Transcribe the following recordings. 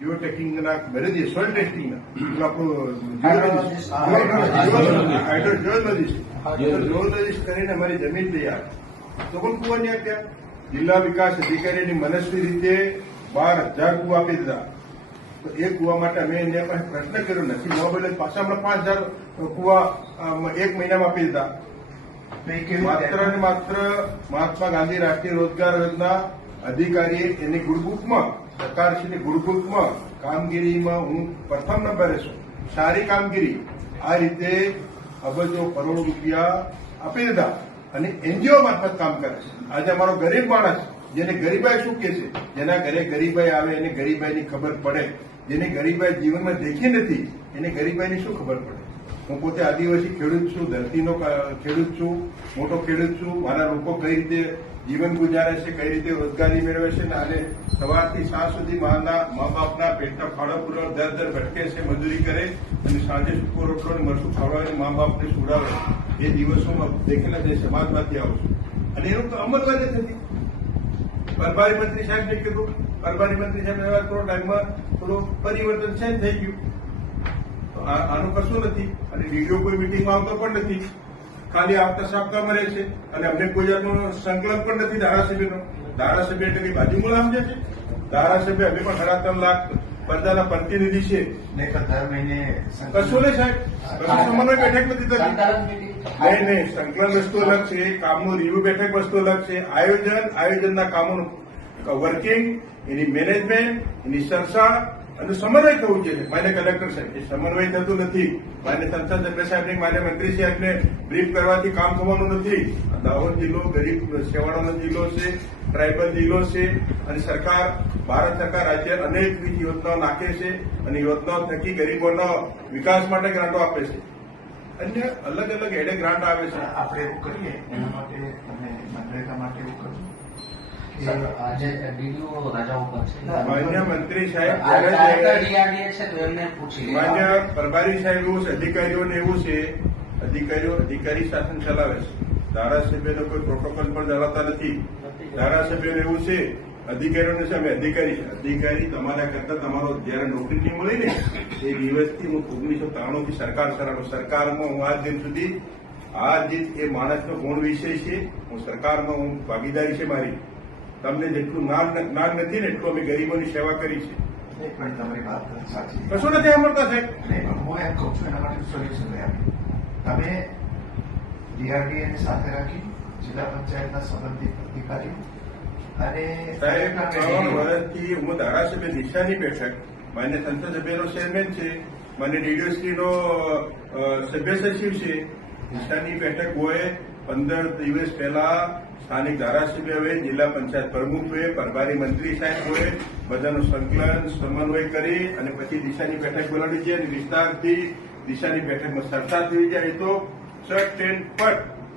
જીઓ ટેકિંગના બરેદી સોઇલ ટેસ્ટિંગના. Hydrologist. હાઇડ્રોજિયોલોજીસ્ટ હાઇડ્રોજિયોલોજીસ્ટ કરીને અમારી જમીન તૈયાર તો પણ કુવા ન્યા ત્યાં? જિલ્લા વિકાસ અધિકારીની મનસ્વી રીતે બાર હજાર કુવા આપી દીધા. તો એ કુવા માટે અમે એને પાસે પ્રશ્ન કર્યો નથી. મોબાઈલ પાછા હમણાં પાંચ હજાર કુવા એક મહિનામાં આપી દીધા. માત્ર ને માત્ર મહાત્મા ગાંધી રાષ્ટ્રીય રોજગાર યોજના અધિકારીએ એની ગુડબુકમાં સરકારશ્રીની ગુરુકુલમાં કામગીરીમાં હું પ્રથમ નંબરે છું. સારી કામગીરી આ રીતે અબજો કરોડ રૂપિયા આપી દીધા અને એનજીઓ મારફત કામ કરે છે. આજે અમારો ગરીબ માણસ, જેને ગરીબાઈ શું કે છે? જેના ઘરે ગરીબાઈ આવે, એને ગરીબાઈની ખબર પડે. જેને ગરીબાઈ જીવનમાં દેખી નથી, એને ગરીબાઈની શું ખબર પડે? હું પોતે આદિવાસી ખેડૂત છું, ધરતીનો ખેડૂત છું, મોટો ખેડૂત છું. મારા લોકો કઈ રીતે જીવન ગુજારે છે, કઈ રીતે રોજગારી મેળવે છે અને સવારથી સાંજ સુધી માના મા બાપના પેટના ફાળો પૂરો દર દર ભટકે છે, મજૂરી કરે અને સાંજે સૂકો રોટલો ને મરચું ખવડાવીને મા બાપને સુડાવે. એ દિવસોમાં દેખેલા જે સમાજમાંથી આવું છું. અને એનું તો અમલમાં જ નથી. પ્રભારી મંત્રી સાહેબને કીધું. પ્રભારી મંત્રી સાહેબ એવા થોડો ટાઈમમાં થોડું પરિવર્તન છે, થઈ ગયું. આનું કશું નથી અને વીડિયો કોઈ મિટિંગમાં આવતો પણ નથી. ખાલી આપતા સાપતા રહે છે અને અમને કોઈ જાતનો સંકલન પણ નથી ધારાસભ્યનો. ધારાસભ્ય એટલે કઈ બાજુ મુલામ છે. ધારાસભ્ય અમે પણ સાડા ત્રણ લાખ પ્રજાના પ્રતિનિધિ છે. કશું નહીં સાહેબ. કશું સમન્વય બેઠક નથી થતી. નહીં નહીં. સંકલન વસ્તુ અલગ છે. કામનું રિવ્યુ બેઠક વસ્તુ અલગ છે. આયોજન આયોજનના કામોનું વર્કિંગ એની મેનેજમેન્ટ એની ચર્ચા અને સમન્વય થવું જોઈએ. માન્ય કલેક્ટર સાહેબ, એ સમન્વય થતું નથી. માન્ય સંસદ સભ્ય સાહેબને, માન્ય મંત્રી સાહેબને બ્રીફ કરવાથી કામ થવાનું નથી. દાહોદ જિલ્લો ગરીબ સેવાળાનો જિલ્લો છે ટ્રાઇબલ જિલ્લો છે, અને સરકાર, ભારત સરકાર રાજ્ય અનેકવિધ યોજનાઓ નાખે છે અને યોજનાઓ થકી ગરીબોનો વિકાસ માટે ગ્રાન્ટો આપે છે. અન્ય અલગ અલગ એડે ગ્રાન્ટ આવે છે. આપણે એવું કરીએ, એના માટે તમે મનરેગા માટે એવું કરજો માન્ય મંત્રી સાહેબ. માન્ય પ્રભારી સાહેબ એવું છે અધિકારીઓને એવું છે અધિકારીઓ અધિકારી શાસન ચલાવે છે. ધારાસભ્યનો કોઈ પ્રોટોકોલ પણ ધરાવતા નથી. ધારાસભ્યોને એવું છે અધિકારીઓને છે અમે અધિકારી અધિકારી તમારા કરતા તમારો જયારે નોકરી નહીં મળી ને એ દિવસથી હું ઓગણીસો ત્રાણું થી સરકાર ચલાવું સરકારમાં હું આજ દિન સુધી આ જીત એ માણસનો ગુણ વિષય છે. હું સરકારમાં હું ભાગીદારી છે મારી. તમને જેટલું જ્ઞાન નથી ને એટલું અમે ગરીબોની સેવા કરી છે. પણ તમારી વાત સાચી કશું નથી સાંભળતા સાહેબ. હું એમ કહું છું એના માટે સોલ્યુશન તમે ડીઆરડીએ સાથે રાખી જિલ્લા પંચાયતના સંબંધિત અધિકારીઓ અને સાહેબ ત્રણ વર્ષથી હું ધારાસભ્ય દિશાની બેઠક માન્ય સંસદ સભ્યનો ચેરમેન છે માન્ય ડીડીઓશ્રીનો સભ્ય સચિવ છે. દિશાની બેઠક હોય પંદર દિવસ પહેલા સ્થાનિક ધારાસભ્ય હોય જિલ્લા પંચાયત પ્રમુખ હોય પ્રભારી મંત્રી સાહેબ હોય બધાનું સંકલન, સમન્વય કરી અને પછી દિશાની બેઠક બોલાવી છે અને વિસ્તારથી દિશાની બેઠકમાં ચર્ચા થઈ જાય તો શર્ટ ટ્રેન પર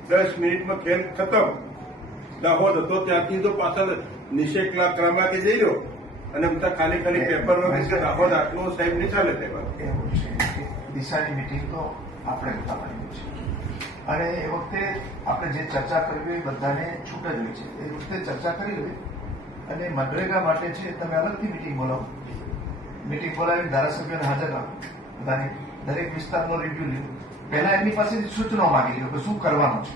દસ મિનિટમાં ખેલ ખતમ. દાહોદ હતો ત્યાંથી તો પાછળ નિષેકલા ક્રમાંકે જઈ રહ્યો. અને બધા ખાલી ખાલી પેપર વગર દાહોદ આટલો સાહેબ નહીં ચાલે તેમાં. દિશાની મિટિંગ તો આપણે બતાવવાની છે. અને એ વખતે આપણે જે ચર્ચા કરવી હોય બધાને છૂટ જ હોય છે. એ વખતે ચર્ચા કરી લેવી અને મનરેગા માટે છે તમે અલગથી મિટિંગ બોલાવો. મિટિંગ બોલાવીને ધારાસભ્યોને હાજર રાખો. બધાને દરેક વિસ્તારનો રિવ્યુ લ્યો. પહેલા એમની પાસેથી સૂચનો માંગી લો કે શું કરવાનું છે.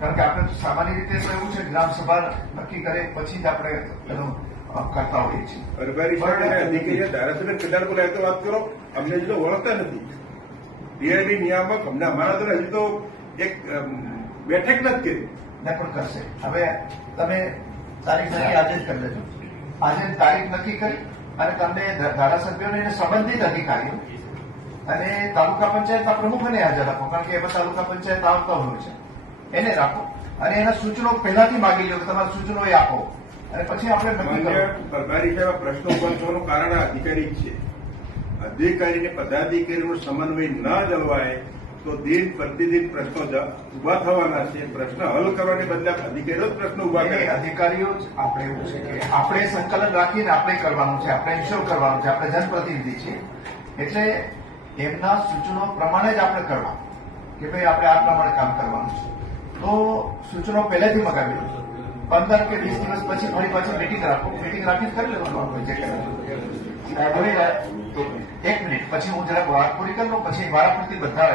કારણ કે આપણે સામાન્ય રીતે તો એવું છે ગ્રામ સભા નક્કી કરે પછી જ આપણે એનું કરતા હોઈએ છીએ. ધારાસભ્ય કેટલા બોલાય તો વાત કરો. અમને જો ઓળખતા નથી. ડીઆરડી નિયામક અમને અમારા તો હજી તો એક બેઠક નથી કરી. ને પણ કરશે. હવે તમે તારીખ નક્કી આજે જ કરી લેજો. આજે તારીખ નક્કી કરી અને તમને ધારાસભ્યોને સંબંધિત અધિકારીઓ અને તાલુકા પંચાયતના પ્રમુખને હાજર રાખો કારણ કે એમાં તાલુકા પંચાયત આવતા હોય છે. એને રાખો અને એના સૂચનો પહેલાથી માગી લો તમારા સૂચનો એ આપો. અને પછી આપણે પ્રશ્નો ઊભા થવાનું કારણ આ અધિકારી જ છે. અધિકારી અને પદાધિકારીનો સમન્વય ન જળવાય, તો દિન પ્રતિદિન પ્રશ્નો ઊભા થવાના છે. પ્રશ્ન હલ કરવાને બદલે અધિકારીઓ જ પ્રશ્ન ઊભા કરે. અધિકારીઓ જ આપણે એવું છે કે આપણે સંકલન રાખીને આપણે કરવાનું છે, આપણે ઇન્શ્યોર કરવાનું છે, આપણે જનપ્રતિનિધિ છીએ. એટલે એમના સૂચનો પ્રમાણે જ આપણે કરવા, કે ભાઈ આપણે આ પ્રમાણે કામ કરવાનું છે. તો સૂચનો પહેલેથી મગાવી પંદર કે વીસ દિવસ પછી ફરી પાછી મિટિંગ રાખો. મિટિંગ રાખીને કરી લેવાનું આપણે, જે કરવાનું રહ્યા. એક મિનિટ પછી હું જરાક વાત પૂરી કરી લઉં પછી વારાફરતી બધા